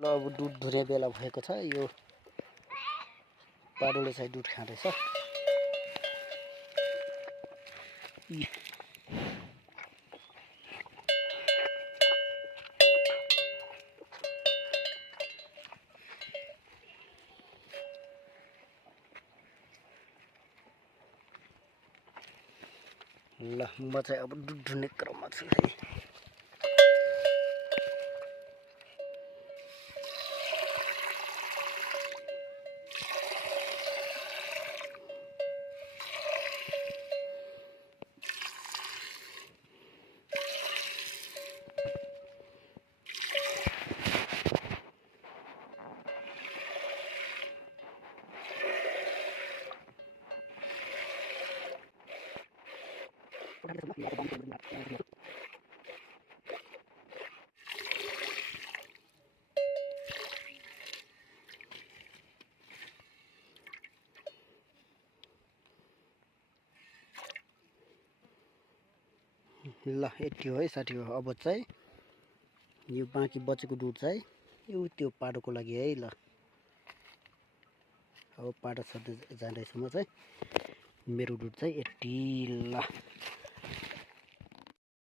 ल अब दुध धुने बेला भएको छ। यो पाडोले चाहिँ दुध खाँदैछ। ल म चाहिँ अब दुध धुने क्रममा छु है। ल यति हो है साथीहरु। अब चाहिँ यो बाँकी बचेको दुध चाहिँ यो त्यो पाडोको लागि है। ल अब पाडो सधैँ जाँदैछु म चाहिँ। मेरो दुध चाहिँ यति। ल